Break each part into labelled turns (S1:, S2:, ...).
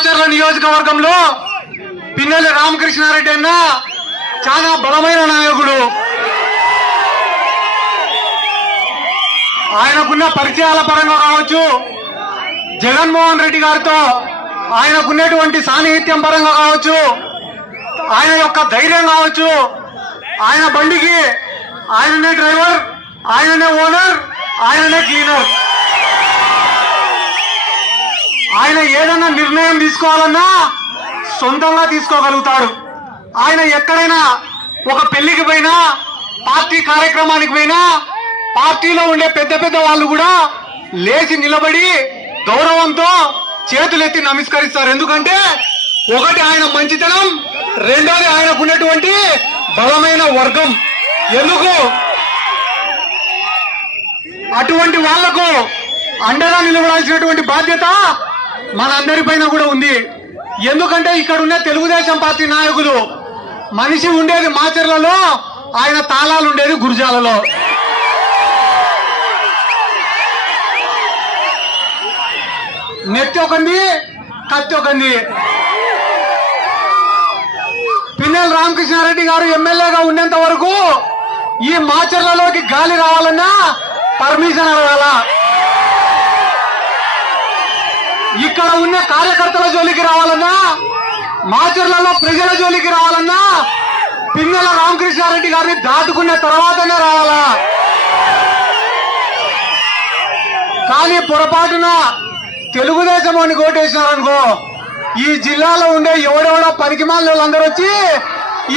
S1: మాచర్ల నియోజకవర్గంలో పిన్నెల్లి రామకృష్ణారెడ్డి అన్న చాలా బలమైన నాయకుడు. ఆయనకున్న పరిచయాల పరంగా కావచ్చు జగన్మోహన్ రెడ్డి గారితో ఆయనకున్నటువంటి సాన్నిహిత్యం పరంగా కావచ్చు ఆయన యొక్క ధైర్యం కావచ్చు ఆయన బండికి ఆయననే డ్రైవర్ ఆయననే ఓనర్ ఆయననే క్లీనర్. ఆయన ఏదైనా నిర్ణయం తీసుకోవాలన్నా సొంతంగా తీసుకోగలుగుతాడు. ఆయన ఎక్కడైనా ఒక పెళ్ళికి పోయినా పార్టీ కార్యక్రమానికి పోయినా పార్టీలో ఉండే పెద్ద పెద్ద వాళ్ళు కూడా లేచి నిలబడి గౌరవంతో చేతులెత్తి నమస్కరిస్తారు. ఎందుకంటే ఒకటి ఆయన మంచితనం రెండోది ఆయనకు ఉన్నటువంటి బలమైన వర్గం. ఎందుకు? అటువంటి వాళ్ళకు అండగా నిలబడాల్సినటువంటి బాధ్యత మనందరి పైన కూడా ఉంది. ఎందుకంటే ఇక్కడ ఉన్న తెలుగుదేశం పార్టీ నాయకులు మనిషి ఉండేది మాచర్లలో ఆయన తాళాలు ఉండేది గురుజాలలో. నెత్తి ఒకంది కత్తి ఒకంది పిన్నెల రామకృష్ణారెడ్డి గారు ఎమ్మెల్యేగా ఉండేంత వరకు ఈ మాచర్లలోకి గాలి రావాలన్నా పర్మిషన్ అడగాల. ఇక్కడ ఉన్న కార్యకర్తల జోలికి రావాలన్నా మాచర్లలో ప్రజల జోలికి రావాలన్నా పిన్నెల రామకృష్ణారెడ్డి గారిని దాటుకున్న తర్వాతనే రావాలా? కానీ పొరపాటున తెలుగుదేశం అని కోటేసినారనుకో ఈ జిల్లాలో ఉండే ఎవడెవడో పనికి వాళ్ళందరూ వచ్చి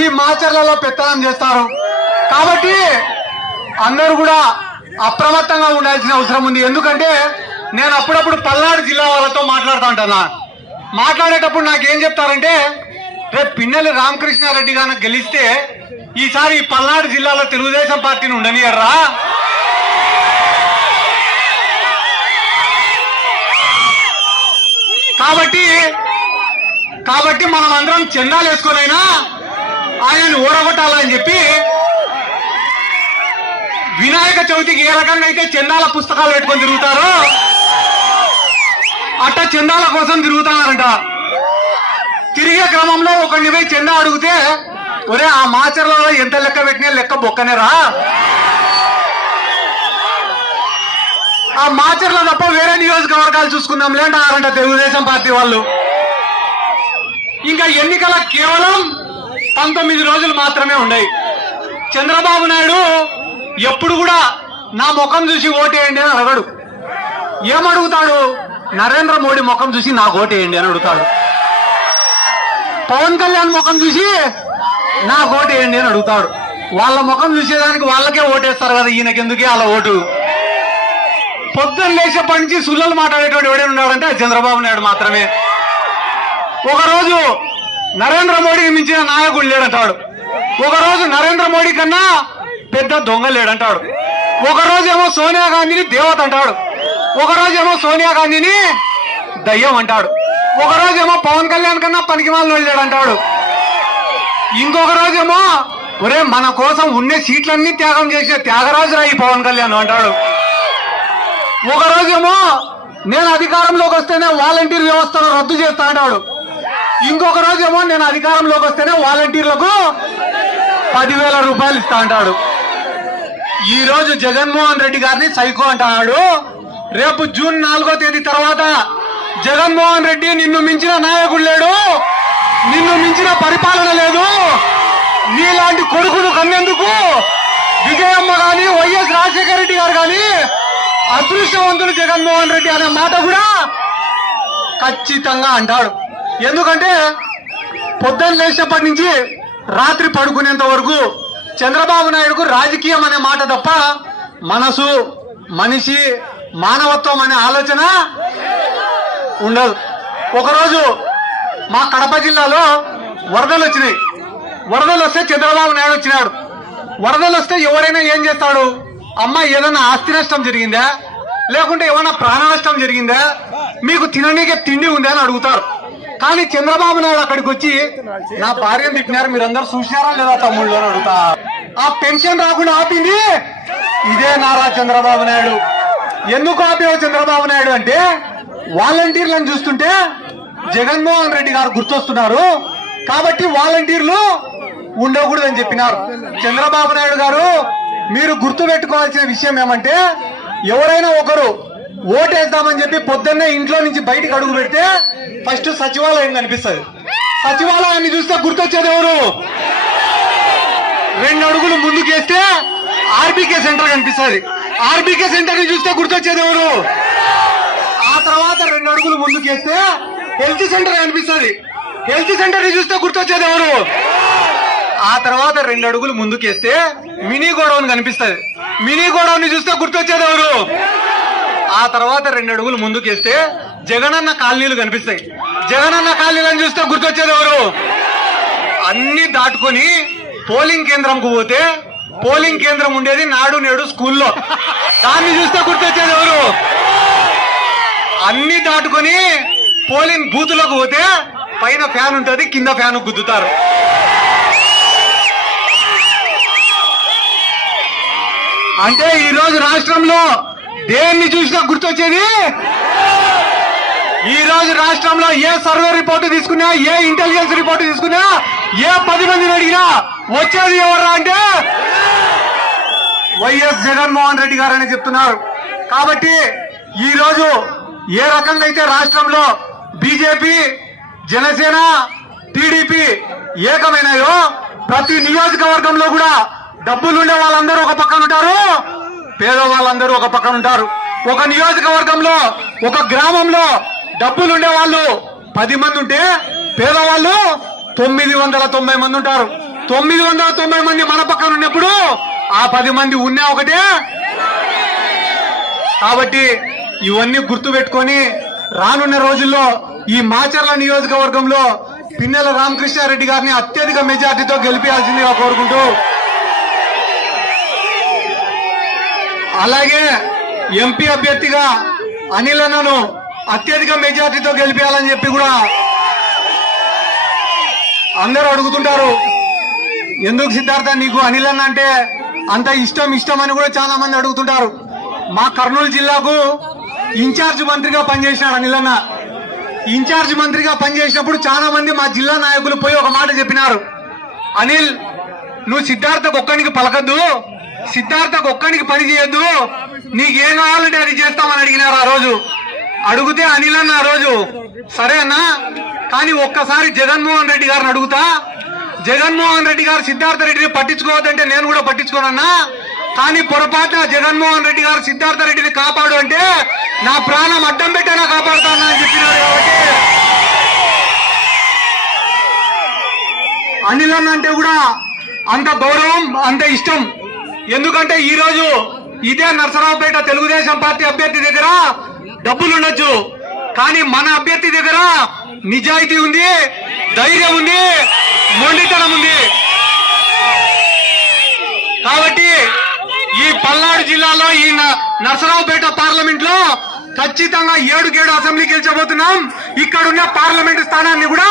S1: ఈ మాచర్లలో పెత్తనం చేస్తారు. కాబట్టి అందరూ కూడా అప్రమత్తంగా ఉండాల్సిన అవసరం ఉంది. ఎందుకంటే నేను అప్పుడప్పుడు పల్నాడు జిల్లా వాళ్ళతో మాట్లాడుతూ ఉంటాను? మాట్లాడేటప్పుడు నాకేం చెప్తారంటే రేపు పిన్నెల్లి రామకృష్ణారెడ్డి గారిని గెలిస్తే ఈసారి ఈ పల్నాడు జిల్లాలో తెలుగుదేశం పార్టీని ఉండనియర్రా? కాబట్టి కాబట్టి మనం అందరం చందాలు వేసుకోనైనా ఆయనను ఓడగొట్టాలని చెప్పి వినాయక చవితికి ఏ రకంగా అయితే చందాల పుస్తకాలు పెట్టుకొని తిరుగుతారో అట్ట చందాల కోసం తిరుగుతున్నారంట. తిరిగే క్రమంలో ఒకరిని పోయి చందా అడిగితే ఒరే ఆ మాచర్లలో ఎంత లెక్క పెట్టినా లెక్క బొక్కనేరా ఆ మాచర్ల తప్ప వేరే నియోజకవర్గాలు చూసుకుందాం లేంటారంట తెలుగుదేశం పార్టీ వాళ్ళు. ఇంకా ఎన్నికల కేవలం పంతొమ్మిది రోజులు మాత్రమే ఉన్నాయి. చంద్రబాబు నాయుడు ఎప్పుడు కూడా నా ముఖం చూసి ఓటేయండి అని అడగడు. ఏమడుగుతాడు? నరేంద్ర మోడీ ముఖం చూసి నాకు ఓటేయండి అని అడుగుతాడు. పవన్ కళ్యాణ్ ముఖం చూసి నాకు ఓటేయండి అని అడుగుతాడు. వాళ్ళ ముఖం చూసేదానికి వాళ్ళకే ఓటేస్తారు కదా ఈయనకెందుకే అలా ఓటు? పొద్దున్న లేచే నుంచి సుల్లలు మాట్లాడేటువంటి ఎవడే ఉన్నాడంటే చంద్రబాబు నాయుడు మాత్రమే. ఒకరోజు నరేంద్ర మోడీకి మించిన నాయకుడు లేడంటాడు. ఒకరోజు నరేంద్ర మోడీ కన్నా పెద్ద దొంగ లేడంటాడు. ఒకరోజు ఏమో సోనియా గాంధీని దేవత అంటాడు. ఒకరోజేమో సోనియా గాంధీని దయ్యం అంటాడు. ఒకరోజేమో పవన్ కళ్యాణ్ కన్నా పనికిమాలను వెళ్ళాడంటాడు ఇంకొక రోజేమో ఒరే మన కోసం ఉండే సీట్లన్నీ త్యాగం చేసే త్యాగరాజురా ఈ పవన్ కళ్యాణ్ అంటాడు. ఒక రోజేమో నేను అధికారంలోకి వస్తేనే వాలంటీర్ వ్యవస్థను రద్దు చేస్తా అంటాడు. ఇంకొక రోజేమో నేను అధికారంలోకి వస్తేనే వాలంటీర్లకు పదివేల రూపాయలు ఇస్తా అంటాడు. ఈ రోజు జగన్మోహన్ రెడ్డి గారిని సైకో అంటాడు. రేపు జూన్ నాలుగో తేదీ తర్వాత జగన్మోహన్ రెడ్డి నిన్ను మించిన నాయకుడు లేడు. నిన్ను మించిన పరిపాలన లేదు. నీలాంటి కొడుకును కన్నేందుకు? విజయమ్మ గాని వైఎస్ రాజశేఖర రెడ్డి గారు గాని అదృష్టవంతుడు జగన్మోహన్ రెడ్డి అనే మాట కూడా ఖచ్చితంగా అంటాడు. ఎందుకంటే పొద్దున్న లేచినప్పటి నుంచి రాత్రి పడుకునేంత వరకు చంద్రబాబు నాయుడుకు రాజకీయం అనే మాట తప్ప మనసు మనిషి మానవత్వం అనే ఆలోచన ఉండదు. ఒకరోజు మా కడప జిల్లాలో వరదలు వచ్చినాయి. వరదలు వస్తే చంద్రబాబు నాయుడు వచ్చినాడు. వరదలు వస్తే ఎవరైనా ఏం చేస్తాడు? అమ్మ ఏదైనా ఆస్తి నష్టం జరిగిందా? లేకుంటే ఏమైనా ప్రాణ నష్టం జరిగిందా? మీకు తిననీకే తిండి ఉందా అని అడుగుతారు. కానీ చంద్రబాబు నాయుడు అక్కడికి వచ్చి నా భార్య తిట్టినారు మీరందరూ చూసినారా లేదా తమ్ముళ్ళు? అని అడుగుతా ఆ పెన్షన్ రాకుండా ఆపింది ఇదే నారా చంద్రబాబు నాయుడు. ఎందుకు ఆపేవో చంద్రబాబు నాయుడు అంటే వాలంటీర్లను చూస్తుంటే జగన్మోహన్ రెడ్డి గారు గుర్తొస్తున్నారు కాబట్టి వాలంటీర్లు ఉండకూడదని చెప్పినారు. చంద్రబాబు నాయుడు గారు మీరు గుర్తు పెట్టుకోవాల్సిన విషయం ఏమంటే ఎవరైనా ఒకరు ఓటేద్దామని చెప్పి పొద్దున్నే ఇంట్లో నుంచి బయటికి అడుగు పెడితే ఫస్ట్ సచివాలయం కనిపిస్తుంది. సచివాలయాన్ని చూస్తే గుర్తొచ్చేది ఎవరు? రెండు అడుగులు ముందుకేస్తే ఆర్బీకే సెంటర్ కనిపిస్తుంది. ఆర్బీకే సెంటర్ని చూస్తే గుర్తొచ్చేది ఎవరు? ఆ తర్వాత రెండు అడుగులు ముందుకేస్తే హెల్త్ సెంటర్ కనిపిస్తుంది హెల్త్ సెంటర్ని చూస్తే గుర్తొచ్చేది ఎవరు? ఆ తర్వాత రెండు అడుగులు ముందుకేస్తే మినీ గోడౌన్ కనిపిస్తుంది. మినీ గోడౌన్ని చూస్తే గుర్తొచ్చేది ఎవరు? ఆ తర్వాత రెండు అడుగులు ముందుకేస్తే జగనన్న కాలనీలు కనిపిస్తాయి. జగనన్న కాలనీలను చూస్తే గుర్తొచ్చేది ఎవరు? అన్ని దాటుకొని పోలింగ్ కేంద్రంకు పోతే పోలింగ్ కేంద్రం ఉండేది నాడు నేడు స్కూల్లో. దాన్ని చూస్తే గుర్తొచ్చేది ఎవరు? అన్ని దాటుకొని పోలింగ్ బూతులకు పోతే పైన ఫ్యాన్ ఉంటుంది కింద ఫ్యాన్ గుద్దుతారు. అంటే ఈ రోజు రాష్ట్రంలో దేన్ని చూసినా గుర్తొచ్చేది? ఈ రోజు రాష్ట్రంలో ఏ సర్వే రిపోర్టు తీసుకున్నా ఏ ఇంటెలిజెన్స్ రిపోర్టు తీసుకున్నా ఏ పది మందిని అడిగినా వచ్చేది ఎవరా అంటే వైఎస్ జగన్మోహన్ రెడ్డి గారని చెప్తున్నారు. కాబట్టి ఈరోజు ఏ రకంగా అయితే రాష్ట్రంలో బీజేపీ జనసేన టీడీపీ ఏకమైనాయో ప్రతి నియోజకవర్గంలో కూడా డబ్బులు ఉండే వాళ్ళందరూ ఒక పక్కన ఉంటారు పేదవాళ్ళందరూ ఒక పక్కన ఉంటారు. ఒక నియోజకవర్గంలో ఒక గ్రామంలో డబ్బులుండే వాళ్ళు పది మంది ఉంటే పేదవాళ్ళు తొమ్మిది వందల తొంభై మంది ఉంటారు. తొమ్మిది వందల తొంభై మంది మన పక్కన ఉన్నప్పుడు ఆ పది మంది ఉన్నా ఒకటే? కాబట్టి ఇవన్నీ గుర్తు పెట్టుకొని రానున్న రోజుల్లో ఈ మాచర్ల నియోజకవర్గంలో పిన్నెల రామకృష్ణారెడ్డి గారిని అత్యధిక మెజార్టీతో గెలిపించాల్సిందిగా కోరుకుంటూ అలాగే ఎంపీ అభ్యర్థిగా అనిల్ అన్నను అత్యధిక మెజార్టీతో గెలిపించాలని చెప్పి కూడా అందరూ అడుగుతుంటారు. ఎందుకు సిద్ధార్థ నీకు అనిల్ అన్న అంటే అంత ఇష్టం ఇష్టం అని కూడా చాలా మంది అడుగుతుంటారు. మా కర్నూలు జిల్లాకు ఇన్ఛార్జ్ మంత్రిగా పనిచేసినాడు అనిలన్న. ఇన్ఛార్జ్ మంత్రిగా పనిచేసినప్పుడు చాలా మంది మా జిల్లా నాయకులు పోయి ఒక మాట చెప్పినారు. అనిల్ నువ్వు సిద్ధార్థకు ఒక్కడికి పలకద్దు సిద్ధార్థకు ఒక్కడికి పని చేయొద్దు నీకేం కావాలంటే అది చేస్తామని అడిగినారు ఆ రోజు. అడిగితే అనిల్ అన్న ఆ రోజు సరే అన్నా కానీ ఒక్కసారి జగన్మోహన్ రెడ్డి గారిని అడుగుతా జగన్మోహన్ రెడ్డి గారు సిద్ధార్థ రెడ్డిని పట్టించుకోవద్దంటే నేను కూడా పట్టించుకోనన్నా. కానీ పొరపాటున జగన్మోహన్ రెడ్డి గారు సిద్ధార్థ రెడ్డిని కాపాడు అంటే నా ప్రాణం అడ్డం పెట్టేనా కాపాడుతానని అని చెప్పినారు కాబట్టి. అనిల్ అన్న అంటే కూడా అంత గౌరవం అంత ఇష్టం. ఎందుకంటే ఈ రోజు ఇదే నరసరావుపేట తెలుగుదేశం పార్టీ అభ్యర్థి దగ్గర డబ్బులు ఉండొచ్చు. కానీ మన అభ్యర్థి దగ్గర నిజాయితీ ఉంది ధైర్యం ఉంది. మొండితనం ఉంది. కాబట్టి ఈ పల్నాడు జిల్లాలో ఈ న- నరసరావుపేట పార్లమెంట్లో ఖచ్చితంగా ఏడుకేడు అసెంబ్లీ గెలిచబోతున్నాం. ఇక్కడున్న పార్లమెంట్ స్థానాన్ని కూడా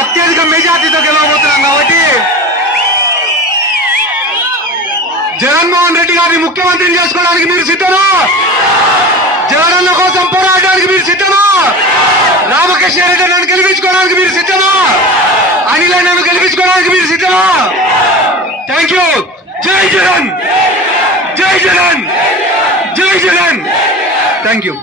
S1: అత్యధిక మెజార్టీతో గెలవబోతున్నాం కాబట్టి జగన్మోహన్ రెడ్డి గారిని ముఖ్యమంత్రిని చేసుకోవడానికి మీరు సిద్ధమా జగనన్న కోసం పోరాడడానికి మీరు సిద్ధమా నాగేశ్వర రెడ్డి నన్ను గెలిపించుకోవడానికి మీరు సిద్ధమా? అనిల నన్ను గెలిపించుకోవడానికి మీరు సిద్ధమా? థ్యాంక్ యూ జై జగన్. జై జగన్. జై జగన్. Thank you